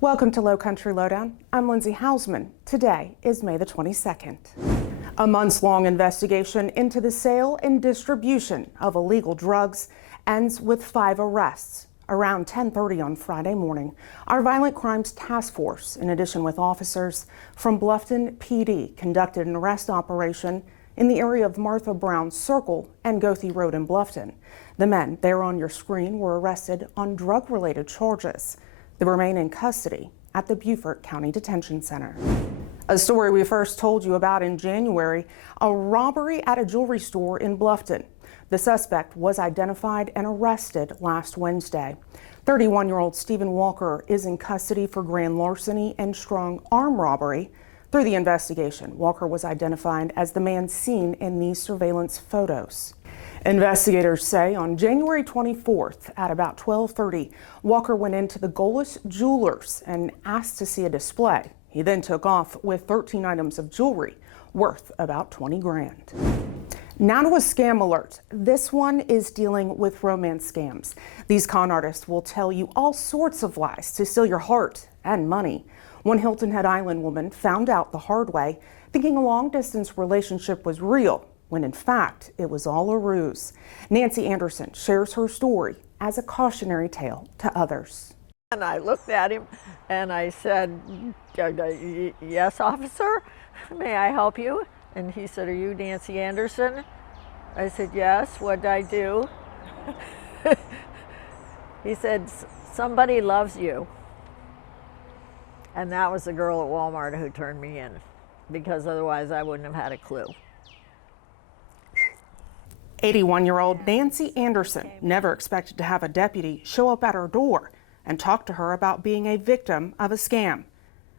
Welcome to Lowcountry Lowdown. I'm Lindsay Hausman. Today is May the 22nd. A months-long investigation into the sale and distribution of illegal drugs ends with 5 arrests. Around 10:30 on Friday morning, our Violent Crimes Task Force, in addition with officers from Bluffton PD, conducted an arrest operation in the area of Martha Brown Circle and Goethe Road in Bluffton. The men there on your screen were arrested on drug-related charges. They remain in custody at the Beaufort County Detention Center. A story we first told you about in January, a robbery at a jewelry store in Bluffton. The suspect was identified and arrested last Wednesday. 31-year-old Stephen Walker is in custody for grand larceny and strong arm robbery. Through the investigation, Walker was identified as the man seen in these surveillance photos. Investigators say on January 24th at about 12:30, Walker went into the Golis Jewelers and asked to see a display. He then took off with 13 items of jewelry worth about 20 grand. Now to a scam alert. This one is dealing with romance scams. These con artists will tell you all sorts of lies to steal your heart and money. One Hilton Head Island woman found out the hard way, thinking a long-distance relationship was real, when in fact it was all a ruse. Nancy Anderson shares her story as a cautionary tale to others. And I looked at him and I said, "Yes, officer, may I help you?" And he said, "Are you Nancy Anderson?" I said, "Yes, what did I do?" He said, "Somebody loves you." And that was the girl at Walmart who turned me in, because otherwise I wouldn't have had a clue. 81-year-old Nancy Anderson never expected to have a deputy show up at her door and talk to her about being a victim of a scam.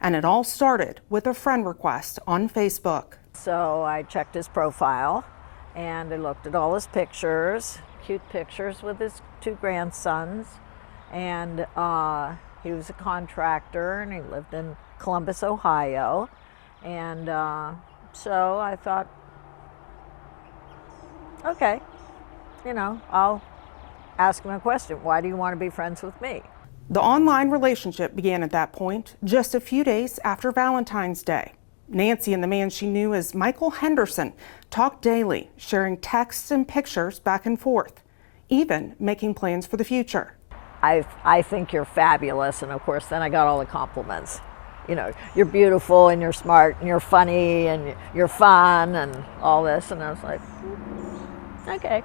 And it all started with a friend request on Facebook. So I checked his profile and I looked at all his pictures, cute pictures with his 2 grandsons. And he was a contractor and he lived in Columbus, Ohio. And so I thought, okay, I'll ask him a question. Why do you want to be friends with me? The online relationship began at that point, just a few days after Valentine's Day. Nancy and the man she knew as Michael Henderson talked daily, sharing texts and pictures back and forth, even making plans for the future. I think you're fabulous, and of course then I got all the compliments. You're beautiful and you're smart and you're funny and you're fun and all this, and I was like, okay.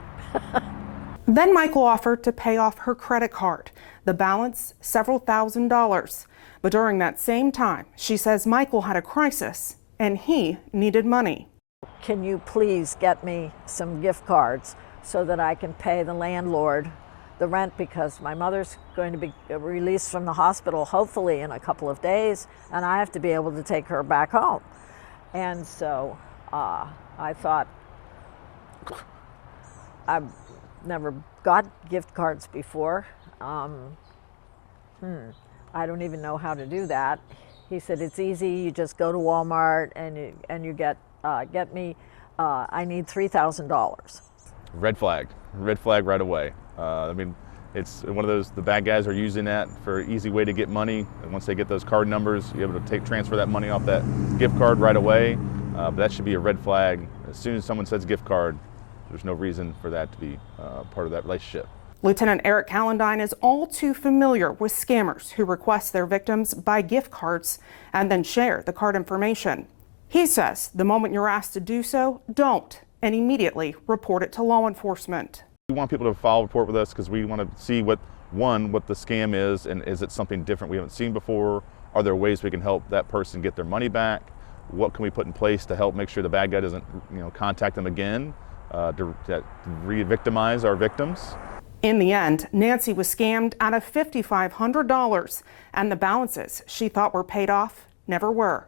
Then Michael offered to pay off her credit card, the balance several $1,000s. But during that same time, she says Michael had a crisis and he needed money. Can you please get me some gift cards so that I can pay the landlord the rent, because my mother's going to be released from the hospital hopefully in a couple of days, and I have to be able to take her back home. And so I thought, I've never got gift cards before. I don't even know how to do that. He said, it's easy, you just go to Walmart and you get me, I need $3,000. Red flag right away. It's one of those, the bad guys are using that for an easy way to get money. And once they get those card numbers, you're able to transfer that money off that gift card right away. But that should be a red flag. As soon as someone says gift card, there's no reason for that to be part of that relationship. Lieutenant Eric Callandine is all too familiar with scammers who request their victims buy gift cards and then share the card information. He says the moment you're asked to do so, don't, and immediately report it to law enforcement. We want people to file a report with us because we want to see what the scam is, and is it something different we haven't seen before? Are there ways we can help that person get their money back? What can we put in place to help make sure the bad guy doesn't contact them again to re-victimize our victims? In the end, Nancy was scammed out of $5,500, and the balances she thought were paid off never were.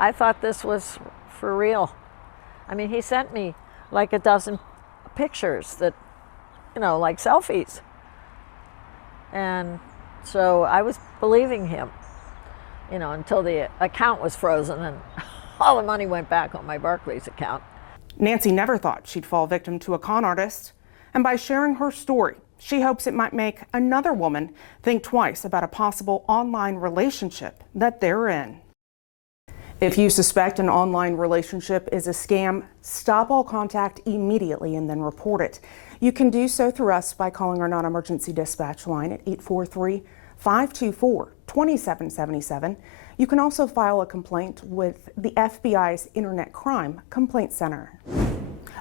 I thought this was for real. I mean, he sent me like a dozen pictures that, like selfies. And so I was believing him, until the account was frozen and all the money went back on my Barclays account. Nancy never thought she'd fall victim to a con artist. And by sharing her story, She hopes it might make another woman think twice about a possible online relationship that they're in. If you suspect an online relationship is a scam, stop all contact immediately and then report it. You can do so through us by calling our non-emergency dispatch line at 843-524-2777. You can also file a complaint with the FBI's Internet Crime Complaint Center.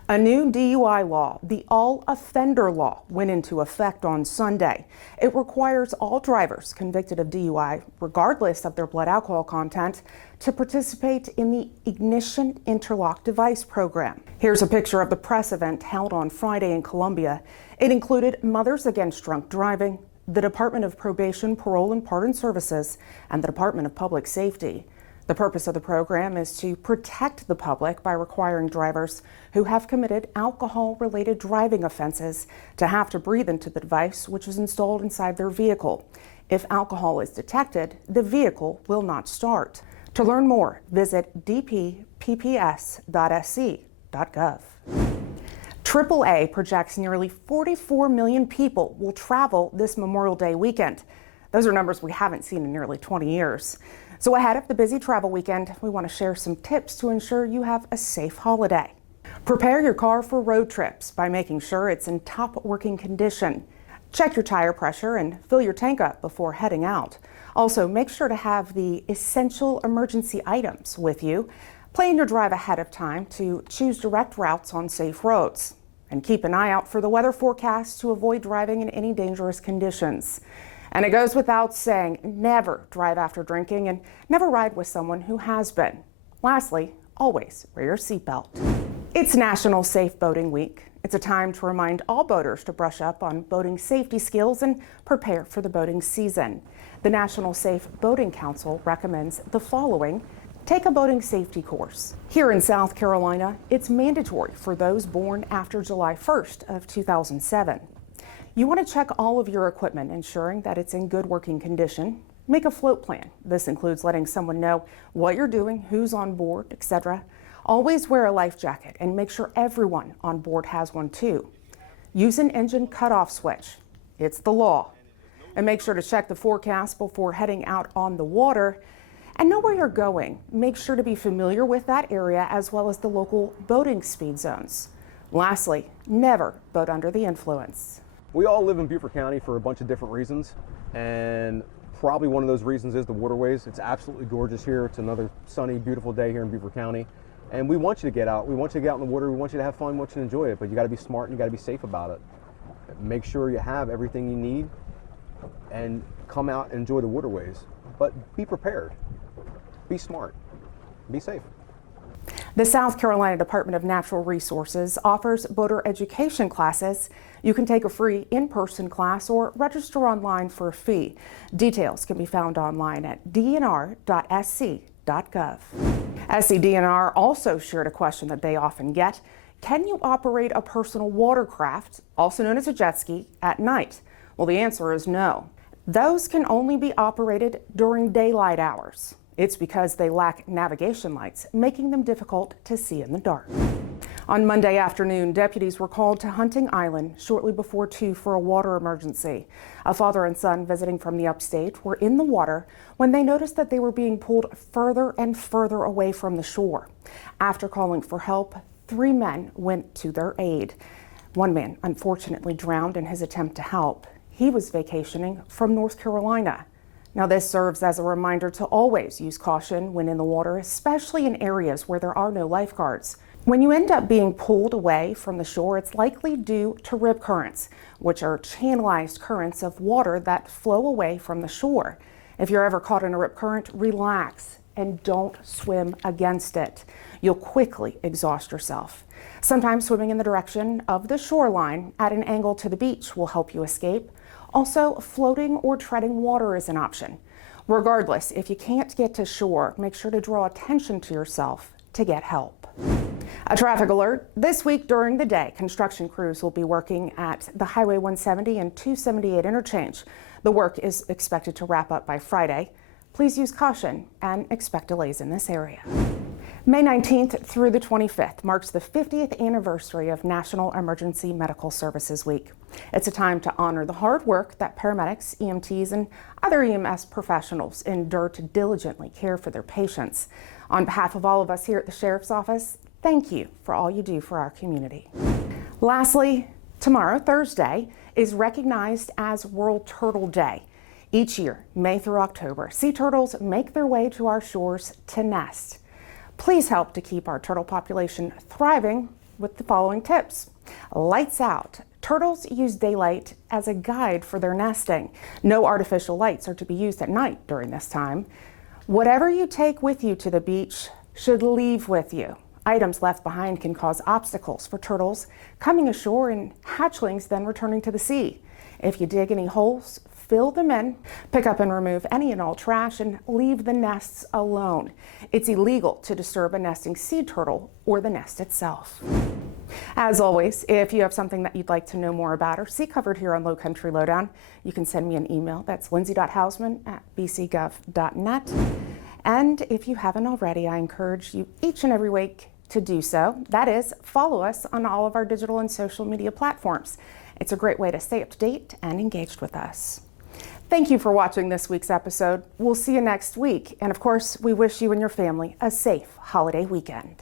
A new DUI law, the All Offender Law, went into effect on Sunday. It requires all drivers convicted of DUI, regardless of their blood alcohol content, to participate in the Ignition Interlock Device program. Here's a picture of the press event held on Friday in Columbia. It included Mothers Against Drunk Driving, the Department of Probation, Parole and Pardon Services, and the Department of Public Safety. The purpose of the program is to protect the public by requiring drivers who have committed alcohol-related driving offenses to have to breathe into the device, which is installed inside their vehicle. If alcohol is detected, the vehicle will not start. To learn more, visit dppps.sc.gov. AAA projects nearly 44 million people will travel this Memorial Day weekend. Those are numbers we haven't seen in nearly 20 years. So ahead of the busy travel weekend, we want to share some tips to ensure you have a safe holiday. Prepare your car for road trips by making sure it's in top working condition. Check your tire pressure and fill your tank up before heading out. Also, make sure to have the essential emergency items with you. Plan your drive ahead of time to choose direct routes on safe roads. And keep an eye out for the weather forecast to avoid driving in any dangerous conditions. And it goes without saying, never drive after drinking and never ride with someone who has been. Lastly, always wear your seatbelt. It's National Safe Boating Week. It's a time to remind all boaters to brush up on boating safety skills and prepare for the boating season. The National Safe Boating Council recommends the following. Take a boating safety course. Here in South Carolina, it's mandatory for those born after July 1st of 2007. You want to check all of your equipment, ensuring that it's in good working condition. Make a float plan. This includes letting someone know what you're doing, who's on board, etc. Always wear a life jacket and make sure everyone on board has one too. Use an engine cutoff switch. It's the law. And make sure to check the forecast before heading out on the water. And know where you're going. Make sure to be familiar with that area as well as the local boating speed zones. Lastly, never boat under the influence. We all live in Beaufort County for a bunch of different reasons, and probably one of those reasons is the waterways. It's absolutely gorgeous here. It's another sunny, beautiful day here in Beaufort County, and we want you to get out. We want you to get out in the water. We want you to have fun. We want you to enjoy it, but you got to be smart and you got to be safe about it. Make sure you have everything you need and come out and enjoy the waterways, but be prepared. Be smart. Be safe. The South Carolina Department of Natural Resources offers boater education classes. You can take a free in-person class or register online for a fee. Details can be found online at dnr.sc.gov. SCDNR also shared a question that they often get. Can you operate a personal watercraft, also known as a jet ski, at night? Well, the answer is no. Those can only be operated during daylight hours. It's because they lack navigation lights, making them difficult to see in the dark. On Monday afternoon, deputies were called to Hunting Island shortly before 2 for a water emergency. A father and son visiting from the upstate were in the water when they noticed that they were being pulled further and further away from the shore. After calling for help, 3 men went to their aid. One man unfortunately drowned in his attempt to help. He was vacationing from North Carolina. Now, this serves as a reminder to always use caution when in the water, especially in areas where there are no lifeguards. When you end up being pulled away from the shore, it's likely due to rip currents, which are channelized currents of water that flow away from the shore. If you're ever caught in a rip current, relax and don't swim against it. You'll quickly exhaust yourself. Sometimes swimming in the direction of the shoreline at an angle to the beach will help you escape. Also, floating or treading water is an option. Regardless, if you can't get to shore, make sure to draw attention to yourself to get help. A traffic alert. This week during the day, construction crews will be working at the Highway 170 and 278 interchange. The work is expected to wrap up by Friday. Please use caution and expect delays in this area. May 19th through the 25th marks the 50th anniversary of National Emergency Medical Services Week. It's a time to honor the hard work that paramedics, EMTs, and other EMS professionals endure to diligently care for their patients. On behalf of all of us here at the Sheriff's Office, thank you for all you do for our community. Lastly, tomorrow, Thursday, is recognized as World Turtle Day. Each year, May through October, sea turtles make their way to our shores to nest. Please help to keep our turtle population thriving with the following tips. Lights out. Turtles use daylight as a guide for their nesting. No artificial lights are to be used at night during this time. Whatever you take with you to the beach should leave with you. Items left behind can cause obstacles for turtles coming ashore and hatchlings then returning to the sea. If you dig any holes, fill them in, pick up and remove any and all trash, and leave the nests alone. It's illegal to disturb a nesting sea turtle or the nest itself. As always, if you have something that you'd like to know more about or see covered here on Lowcountry Lowdown, you can send me an email. That's lindsay.hausman@bcgov.net. And if you haven't already, I encourage you each and every week to do so. That is, follow us on all of our digital and social media platforms. It's a great way to stay up to date and engaged with us. Thank you for watching this week's episode. We'll see you next week. And of course, we wish you and your family a safe holiday weekend.